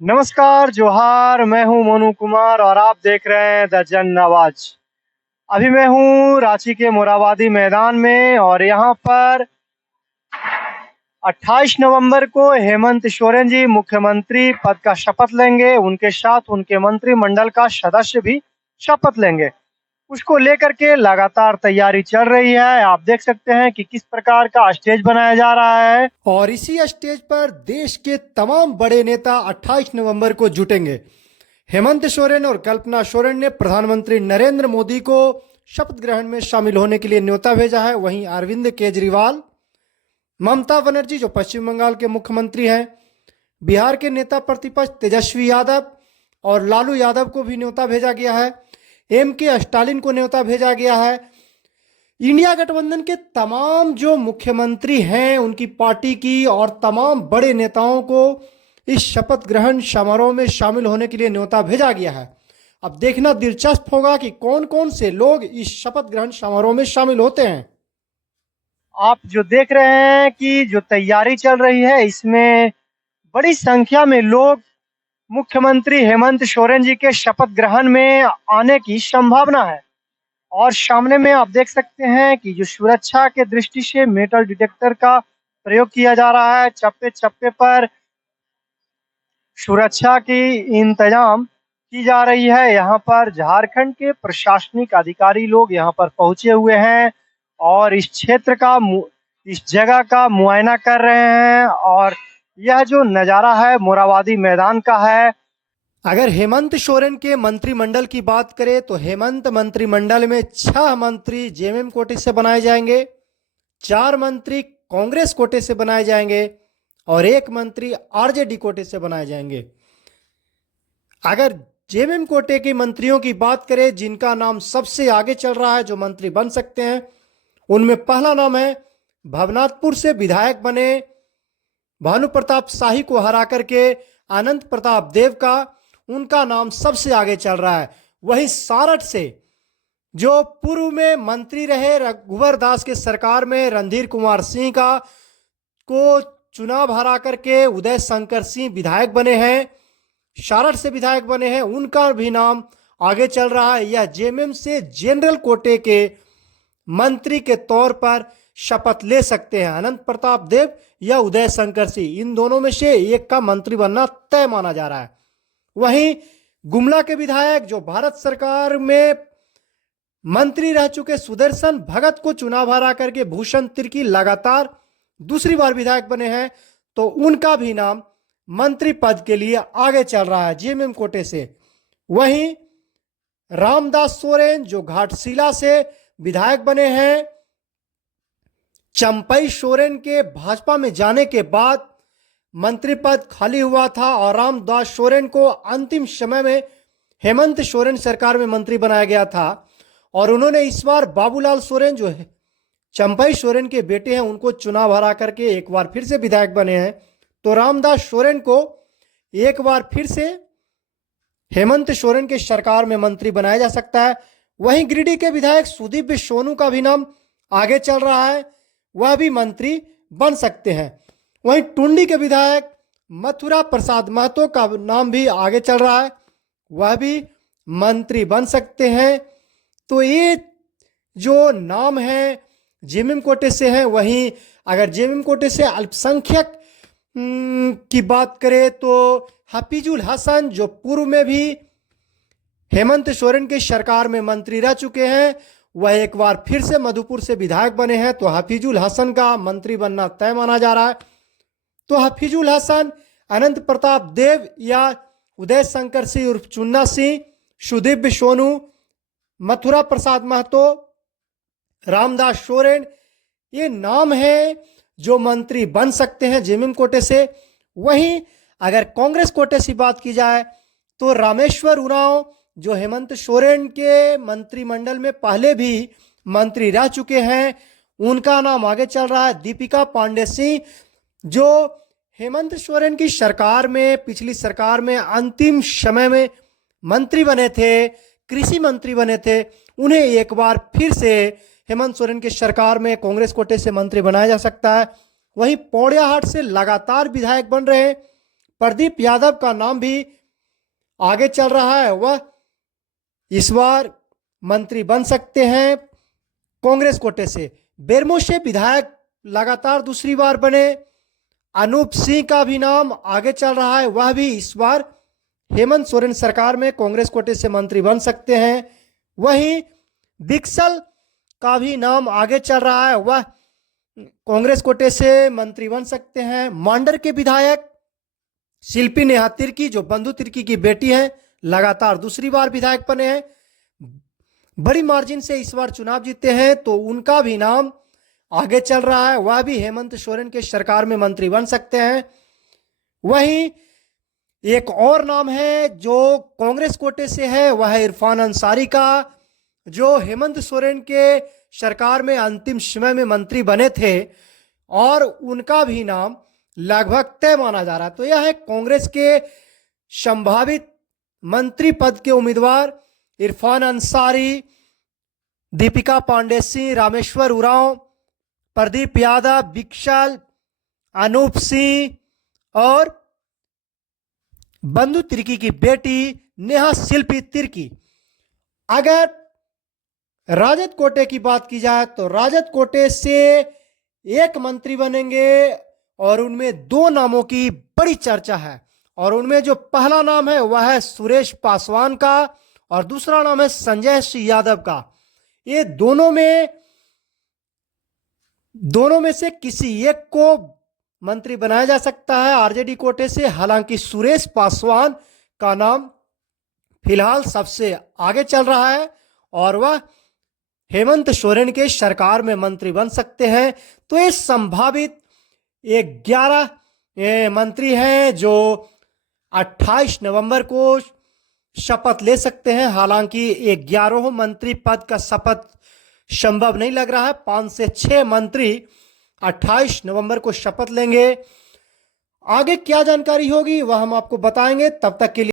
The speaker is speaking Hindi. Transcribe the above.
नमस्कार, जोहार। मैं हूं मोनू कुमार और आप देख रहे हैं द जन आवाज। अभी मैं हूं रांची के मोराबादी मैदान में और यहां पर 28 नवंबर को हेमंत सोरेन जी मुख्यमंत्री पद का शपथ लेंगे। उनके साथ उनके मंत्रिमंडल का सदस्य भी शपथ लेंगे। उसको लेकर के लगातार तैयारी चल रही है। आप देख सकते हैं कि किस प्रकार का स्टेज बनाया जा रहा है। और इसी स्टेज पर देश के तमाम बड़े नेता 28 नवंबर को जुटेंगे। हेमंत सोरेन और कल्पना सोरेन ने प्रधानमंत्री नरेंद्र मोदी को शपथ ग्रहण में शामिल होने के लिए न्योता भेजा है। वहीं अरविंद केजरीवाल, ममता बनर्जी जो पश्चिम बंगाल के मुख्यमंत्री हैं, बिहार के नेता प्रतिपक्ष तेजस्वी यादव और लालू यादव को भी न्योता भेजा गया है। एम के स्टालिन को न्योता भेजा गया है। इंडिया गठबंधन के तमाम जो मुख्यमंत्री हैं, उनकी पार्टी की और तमाम बड़े नेताओं को इस शपथ ग्रहण समारोह में शामिल होने के लिए न्योता भेजा गया है। अब देखना दिलचस्प होगा कि कौन कौन से लोग इस शपथ ग्रहण समारोह में शामिल होते हैं। आप जो देख रहे हैं कि जो तैयारी चल रही है, इसमें बड़ी संख्या में लोग मुख्यमंत्री हेमंत सोरेन जी के शपथ ग्रहण में आने की संभावना है। और सामने में आप देख सकते हैं कि जो सुरक्षा के दृष्टि से मेटल डिटेक्टर का प्रयोग किया जा रहा है। चप्पे चप्पे पर सुरक्षा की इंतजाम की जा रही है। यहाँ पर झारखंड के प्रशासनिक अधिकारी लोग यहाँ पर पहुंचे हुए हैं और इस जगह का मुआयना कर रहे हैं। और यह जो नज़ारा है मोराबादी मैदान का है। अगर हेमंत सोरेन के मंत्रिमंडल की बात करें तो हेमंत मंत्रिमंडल में 6 मंत्री जेएमएम कोटे से बनाए जाएंगे, 4 मंत्री कांग्रेस कोटे से बनाए जाएंगे और 1 मंत्री आरजेडी कोटे से बनाए जाएंगे। अगर जेएमएम कोटे के मंत्रियों की बात करें, जिनका नाम सबसे आगे चल रहा है, जो मंत्री बन सकते हैं, उनमें पहला नाम है भवनाथपुर से विधायक बने भानु प्रताप शाही को हरा करके अनंत प्रताप देव का। उनका नाम सबसे आगे चल रहा है। वहीं सारठ से जो पूर्व में मंत्री रहे रघुवर दास के सरकार में रणधीर कुमार सिंह का को चुनाव हरा करके उदय शंकर सिंह विधायक बने हैं, सारठ से विधायक बने हैं। उनका भी नाम आगे चल रहा है। यह जेएमएम से जनरल कोटे के मंत्री के तौर पर शपथ ले सकते हैं। अनंत प्रताप देव या उदय शंकर सिंह, इन दोनों में से एक का मंत्री बनना तय माना जा रहा है। वहीं गुमला के विधायक जो भारत सरकार में मंत्री रह चुके सुदर्शन भगत को चुनाव हरा करके भूषण तिर्की लगातार दूसरी बार विधायक बने हैं, तो उनका भी नाम मंत्री पद के लिए आगे चल रहा है जेएमएम कोटे से। वहीं रामदास सोरेन जो घाटशिला से विधायक बने हैं, चंपई सोरेन के भाजपा में जाने के बाद मंत्री पद खाली हुआ था और रामदास सोरेन को अंतिम समय में हेमंत सोरेन सरकार में मंत्री बनाया गया था। और उन्होंने इस बार बाबूलाल सोरेन जो है चंपई सोरेन के बेटे हैं, उनको चुनाव हरा करके एक बार फिर से विधायक बने हैं। तो रामदास सोरेन को एक बार फिर से हेमंत सोरेन के सरकार में मंत्री बनाया जा सकता है। वहीं गिरिडीह के विधायक सुदीप सोनू का भी नाम आगे चल रहा है, वह भी मंत्री बन सकते हैं। वहीं टुंडी के विधायक मथुरा प्रसाद महतो का नाम भी आगे चल रहा है, वह भी मंत्री बन सकते हैं। तो ये जो नाम है जेएमएम कोटे से हैं। वहीं अगर जेएमएम कोटे से अल्पसंख्यक की बात करें तो हफीजुल हसन जो पूर्व में भी हेमंत सोरेन की सरकार में मंत्री रह चुके हैं, वह एक बार फिर से मधुपुर से विधायक बने हैं। तो हफीजुल हसन का मंत्री बनना तय माना जा रहा है। तो हफीजुल हसन, अनंत प्रताप देव या उदय शंकर सिंह उर्फ चुन्ना सिंह, सुदीप सोनू, मथुरा प्रसाद महतो, रामदास सोरेन, ये नाम हैं जो मंत्री बन सकते हैं जेएमएम कोटे से। वहीं अगर कांग्रेस कोटे से बात की जाए तो रामेश्वर उरांव जो हेमंत सोरेन के मंत्रिमंडल में पहले भी मंत्री रह चुके हैं, उनका नाम आगे चल रहा है। दीपिका पांडे सिंह जो हेमंत सोरेन की सरकार में, पिछली सरकार में अंतिम समय में मंत्री बने थे, कृषि मंत्री बने थे, उन्हें एक बार फिर से हेमंत सोरेन की सरकार में कांग्रेस कोटे से मंत्री बनाया जा सकता है। वहीं पौड़ियाहाट से लगातार विधायक बन रहे हैं प्रदीप यादव का नाम भी आगे चल रहा है, वह इस बार मंत्री बन सकते हैं कांग्रेस कोटे से। बेरमो से विधायक लगातार दूसरी बार बने। अनूप सिंह का भी नाम आगे चल रहा है, वह भी इस बार हेमंत सोरेन सरकार में कांग्रेस कोटे से मंत्री बन सकते हैं। वहीं बिक्सल का भी नाम आगे चल रहा है, वह कांग्रेस कोटे से मंत्री बन सकते हैं। मांडर के विधायक शिल्पी नेहा तिर्की, जो बंधु तिर्की की बेटी हैं, लगातार दूसरी बार विधायक बने हैं, बड़ी मार्जिन से इस बार चुनाव जीते हैं, तो उनका भी नाम आगे चल रहा है, वह भी हेमंत सोरेन के सरकार में मंत्री बन सकते हैं। वहीं एक और नाम है जो कांग्रेस कोटे से है, वह है इरफान अंसारी का, जो हेमंत सोरेन के सरकार में अंतिम समय में मंत्री बने थे और उनका भी नाम लगभग तय माना जा रहा है। तो यह है कांग्रेस के संभावित मंत्री पद के उम्मीदवार इरफान अंसारी, दीपिका पांडे सिंह, रामेश्वर उरांव, प्रदीप यादव, बिक्सल, अनूप सिंह और बंधु तिर्की की बेटी नेहा शिल्पी तिर्की। अगर राजद कोटे की बात की जाए तो राजद कोटे से एक मंत्री बनेंगे और उनमें दो नामों की बड़ी चर्चा है, और उनमें जो पहला नाम है वह है सुरेश पासवान का और दूसरा नाम है संजय सिंह यादव का। ये दोनों में से किसी एक को मंत्री बनाया जा सकता है आरजेडी कोटे से। हालांकि सुरेश पासवान का नाम फिलहाल सबसे आगे चल रहा है और वह हेमंत सोरेन के सरकार में मंत्री बन सकते हैं। तो ये संभावित 11 मंत्री हैं जो 28 नवंबर को शपथ ले सकते हैं। हालांकि 11 मंत्री पद का शपथ संभव नहीं लग रहा है। 5 से 6 मंत्री 28 नवंबर को शपथ लेंगे। आगे क्या जानकारी होगी वह हम आपको बताएंगे। तब तक के लिए